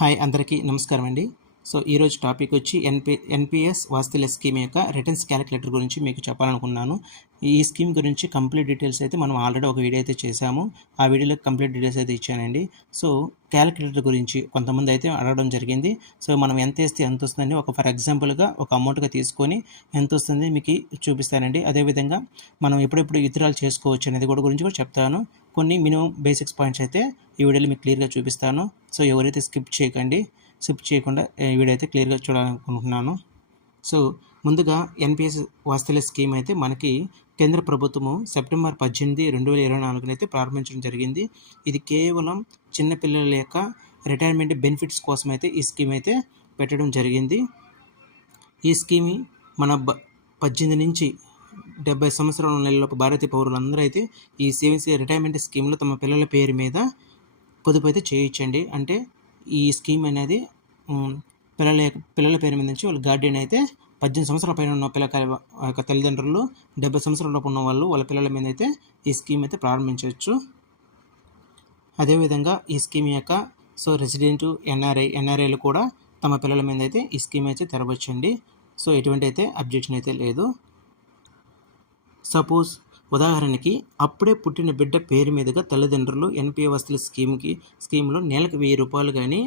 Hi అందరికీ నమస్కారం అండి. సో ఈరోజు టాపిక్ వచ్చి ఎన్పిఎస్ వాస్తవ్య స్కీమ్ యొక్క రిటర్న్స్ క్యాలిక్యులేటర్ గురించి మీకు చెప్పాలనుకున్నాను. ఈ స్కీమ్ గురించి కంప్లీట్ డీటెయిల్స్ అయితే మనం ఆల్రెడీ ఒక వీడియో అయితే చేశాము. ఆ వీడియోలో కంప్లీట్ డీటెయిల్స్ అయితే ఇచ్చానండి. సో క్యాలిక్యులేటర్ గురించి కొంతమంది అయితే అడగడం జరిగింది. సో మనం ఎంత వేస్తే ఎంత వస్తుందని ఫర్ ఎగ్జాంపుల్గా ఒక అమౌంట్గా తీసుకొని ఎంత వస్తుంది మీకు చూపిస్తానండి. అదేవిధంగా మనం ఎప్పుడెప్పుడు విత్డ్రాల్ చేసుకోవచ్చు అనేది గురించి కూడా చెప్తాను. కొన్ని మినిమం బేసిక్స్ పాయింట్స్ అయితే ఈ వీడియోలో మీకు క్లియర్గా చూపిస్తాను. సో ఎవరైతే స్కిప్ చేయకుండా ఈ వీడియో అయితే క్లియర్గా చూడాలనుకుంటున్నాను. సో ముందుగా ఎన్పిఎస్ వాస్తవ్య స్కీమ్ అయితే మనకి కేంద్ర ప్రభుత్వము సెప్టెంబర్ 18, 2024 అయితే ప్రారంభించడం జరిగింది. ఇది కేవలం చిన్నపిల్లల యొక్క రిటైర్మెంట్ బెనిఫిట్స్ కోసం అయితే ఈ స్కీమ్ అయితే పెట్టడం జరిగింది. ఈ స్కీమ్ మన 18 నుంచి 70 సంవత్సరాల నెలలోపు భారతీయ పౌరులందరూ అయితే ఈ సేవింగ్స్ రిటైర్మెంట్ స్కీమ్లో తమ పిల్లల పేరు మీద పొదుపు అయితే చేయొచ్చండి. అంటే ఈ స్కీమ్ అనేది పిల్లల పేరు మీద నుంచి వాళ్ళ గార్డియన్ అయితే 18 సంవత్సరాల పైన ఉన్న యొక్క తల్లిదండ్రులు 70 సంవత్సరాల లోపు ఉన్న వాళ్ళు వాళ్ళ పిల్లల మీద అయితే ఈ స్కీమ్ అయితే ప్రారంభించవచ్చు. అదేవిధంగా ఈ స్కీమ్ యొక్క రెసిడెంట్ ఎన్ఆర్ఐలు కూడా తమ పిల్లల మీద అయితే ఈ స్కీమ్ అయితే తెరవచ్చండి. సో ఎటువంటి అయితే అబ్జెక్షన్ అయితే లేదు. సపోజ్ ఉదాహరణకి అప్పుడే పుట్టిన బిడ్డ పేరు మీదుగా తల్లిదండ్రులు ఎన్పిఎస్ వాస్తవ్య స్కీమ్లో నెలకు 1000 రూపాయలు కానీ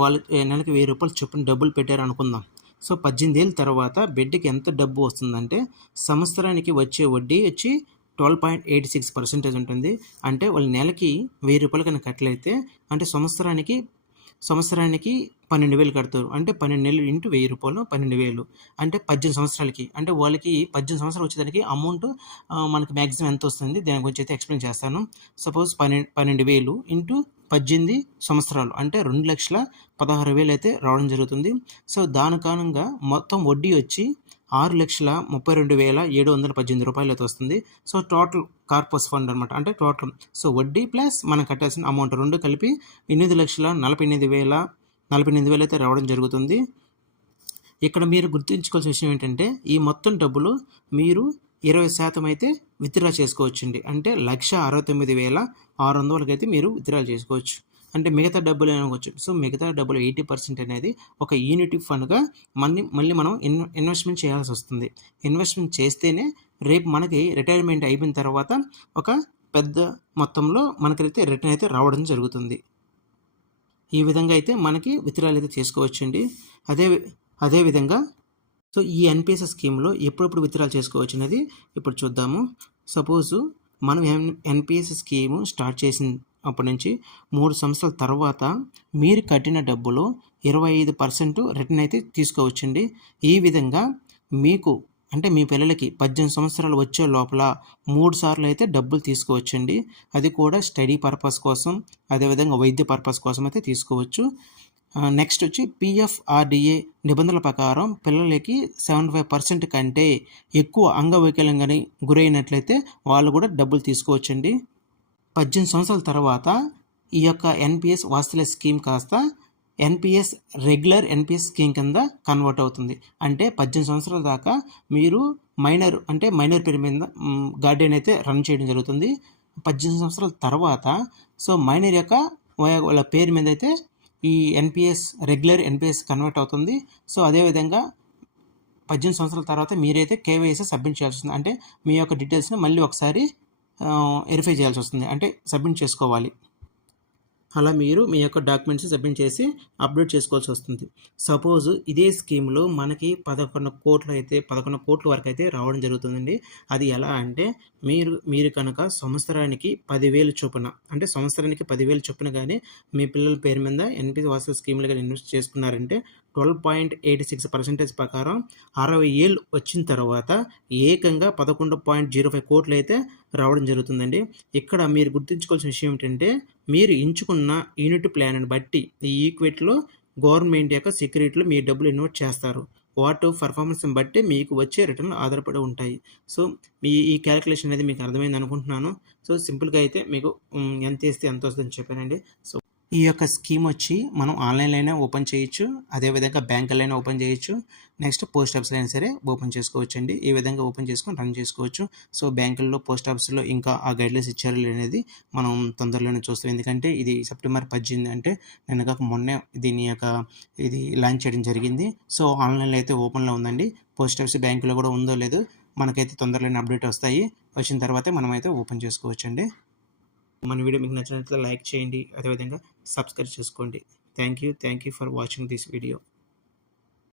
వాళ్ళు నెలకు 1000 రూపాయలు చొప్పున డబ్బులు పెట్టారు అనుకుందాం. సో 18 ఏళ్ళ తర్వాత బిడ్డకి ఎంత డబ్బు వస్తుందంటే సంవత్సరానికి వచ్చే వడ్డీ వచ్చి 12.86% ఉంటుంది. అంటే వాళ్ళు నెలకి 1000 రూపాయలు కన్నా కట్టలైతే అంటే సంవత్సరానికి 12,000 కడతారు. అంటే 12 నెలలు ఇంటూ 1000 రూపాయలు 12,000 అంటే 18 సంవత్సరాలకి. అంటే వాళ్ళకి 18 సంవత్సరాలు వచ్చేదానికి అమౌంట్ మనకి మ్యాక్సిమం ఎంత వస్తుంది దాని గురించి అయితే ఎక్స్ప్లెయిన్ చేస్తాను. సపోజ్ 12,000 ఇంటూ 18 సంవత్సరాలు అంటే 2,16,000 అయితే రావడం జరుగుతుంది. సో దాని కారణంగా మొత్తం వడ్డీ వచ్చి 6,32,718 రూపాయలు అయితే వస్తుంది. సో టోటల్ కార్పస్ ఫండ్ అనమాట. అంటే టోటల్ వడ్డీ ప్లస్ మనం కట్టాల్సిన అమౌంట్ రెండు కలిపి 8,48,000 అయితే రావడం జరుగుతుంది. ఇక్కడ మీరు గుర్తుంచుకోవాల్సిన విషయం ఏంటంటే ఈ మొత్తం డబ్బులు మీరు 20% అయితే విత్డ్రా చేసుకోవచ్చండి. అంటే 1,69,600 అయితే మీరు విత్డ్రా చేసుకోవచ్చు. అంటే మిగతా డబ్బులు అనుకోవచ్చు. సో మిగతా డబ్బులు 80% అనేది ఒక యూనిటీ ఫండ్గా మళ్ళీ మనం ఇన్వెస్ట్మెంట్ చేయాల్సి వస్తుంది. ఇన్వెస్ట్మెంట్ చేస్తేనే రేపు మనకి రిటైర్మెంట్ అయిపోయిన తర్వాత ఒక పెద్ద మొత్తంలో మనకైతే రిటర్న్ అయితే రావడం జరుగుతుంది. ఈ విధంగా అయితే మనకి విత్డ్రాల్ అయితే చేసుకోవచ్చండి. అదేవిధంగా ఈ ఎన్పిఎస్ స్కీమ్లో ఎప్పుడెప్పుడు విత్డ్రాల్ చేసుకోవచ్చు అనేది ఇప్పుడు చూద్దాము. సపోజు మనం ఎన్పిఎస్ స్కీము స్టార్ట్ చేసిన అప్పటి నుంచి 3 సంవత్సరాల తర్వాత మీరు కట్టిన డబ్బులో 25% రిటర్న్ అయితే తీసుకోవచ్చండి. ఈ విధంగా మీకు అంటే మీ పిల్లలకి 18 సంవత్సరాలు వచ్చే లోపల 3 సార్లు అయితే డబ్బులు తీసుకోవచ్చండి. అది కూడా స్టడీ పర్పస్ కోసం అదేవిధంగా వైద్య పర్పస్ కోసం అయితే తీసుకోవచ్చు. నెక్స్ట్ వచ్చి పిఎఫ్ఆర్డిఏ నిబంధనల ప్రకారం పిల్లలకి 75% కంటే ఎక్కువ అంగవైకల్యంగాని గురైనట్లయితే వాళ్ళు కూడా డబ్బులు తీసుకోవచ్చండి. 18 సంవత్సరాల తర్వాత ఈ యొక్క ఎన్పిఎస్ వాస్తవ్య స్కీమ్ కాస్త రెగ్యులర్ ఎన్పిఎస్ స్కీమ్ కింద కన్వర్ట్ అవుతుంది. అంటే 18 సంవత్సరాల దాకా మీరు మైనర్ పేరు మీద గార్డియన్ అయితే రన్ చేయడం జరుగుతుంది. 18 సంవత్సరాల తర్వాత మైనర్ యొక్క వాళ్ళ పేరు మీద అయితే ఈ రెగ్యులర్ ఎన్పిఎస్ కన్వర్ట్ అవుతుంది. సో అదేవిధంగా 18 సంవత్సరాల తర్వాత మీరైతే కేవైసీ సబ్మిట్ చేయాల్సి వస్తుంది. అంటే మీ యొక్క డీటెయిల్స్ని మళ్ళీ ఒకసారి వెరిఫై చేయాల్సి వస్తుంది. అంటే సబ్మిట్ చేసుకోవాలి. అలా మీరు మీ యొక్క డాక్యుమెంట్స్ సబ్మిట్ చేసి అప్డేట్ చేసుకోవాల్సి వస్తుంది. సపోజ్ ఇదే స్కీమ్లో మనకి 11 కోట్ల వరకు అయితే రావడం జరుగుతుందండి. అది ఎలా అంటే మీరు కనుక సంవత్సరానికి 10,000 చొప్పున అంటే సంవత్సరానికి 10,000 చొప్పున కానీ మీ పిల్లల పేరు మీద ఎన్పిఎస్ వాస్తవ్య స్కీమ్లో కానీ ఇన్వెస్ట్ చేసుకున్నారంటే 12.86% ప్రకారం 60 ఏళ్ళు వచ్చిన తర్వాత ఏకంగా 11.05 కోట్లు అయితే రావడం జరుగుతుందండి. ఇక్కడ మీరు గుర్తుంచుకోవాల్సిన విషయం ఏంటంటే మీరు ఎంచుకున్న యూనిట్ ప్లాన్ని బట్టి ఈ ఈక్విటీలో గవర్నమెంట్ యొక్క సెక్యూరిటీలో మీ డబ్బులు ఇన్వెస్ట్ చేస్తారు. వాటి పర్ఫార్మెన్స్ని బట్టి మీకు వచ్చే రిటర్న్లు ఆధారపడి ఉంటాయి. సో ఈ క్యాలిక్యులేషన్ అనేది మీకు అర్థమైంది అనుకుంటున్నాను. సో సింపుల్గా అయితే మీకు ఎంత వేస్తే ఎంత వస్తుందని చెప్పానండి. సో ఈ యొక్క స్కీమ్ వచ్చి మనం ఆన్‌లైన్‌లో అయినా ఓపెన్ చేయొచ్చు. అదేవిధంగా బ్యాంకుల్లో అయినా ఓపెన్ చేయొచ్చు. నెక్స్ట్ పోస్ట్ ఆఫీస్‌లో అయినా సరే ఓపెన్ చేసుకోవచ్చండి. ఈ విధంగా ఓపెన్ చేసుకొని రన్ చేసుకోవచ్చు. సో, బ్యాంకుల్లో, పోస్ట్ ఆఫీస్‌లో ఇంకా ఆ గైడ్‌లైన్స్ ఇచ్చారో లేదో అనేది మనం తొందరలోనే చూస్తాం. ఎందుకంటే ఇది సెప్టెంబర్ 18 అంటే నిన్న కాక మొన్నే ఇది లాంచ్ చేయడం జరిగింది. సో, ఆన్‌లైన్‌లో అయితే ఓపెన్‌లో ఉందండి. పోస్ట్ ఆఫీస్, బ్యాంకులో కూడా ఉందో లేదో మనకైతే తొందరలోనే అప్డేట్ వస్తాయి. వచ్చిన తర్వాతే మనమైతే ఓపెన్ చేసుకోవచ్చండి. మన వీడియో మీకు నచ్చినట్లయితే లైక్ చేయండి. అదేవిధంగా సబ్స్క్రైబ్ చేసుకోండి. Thank you for watching this video.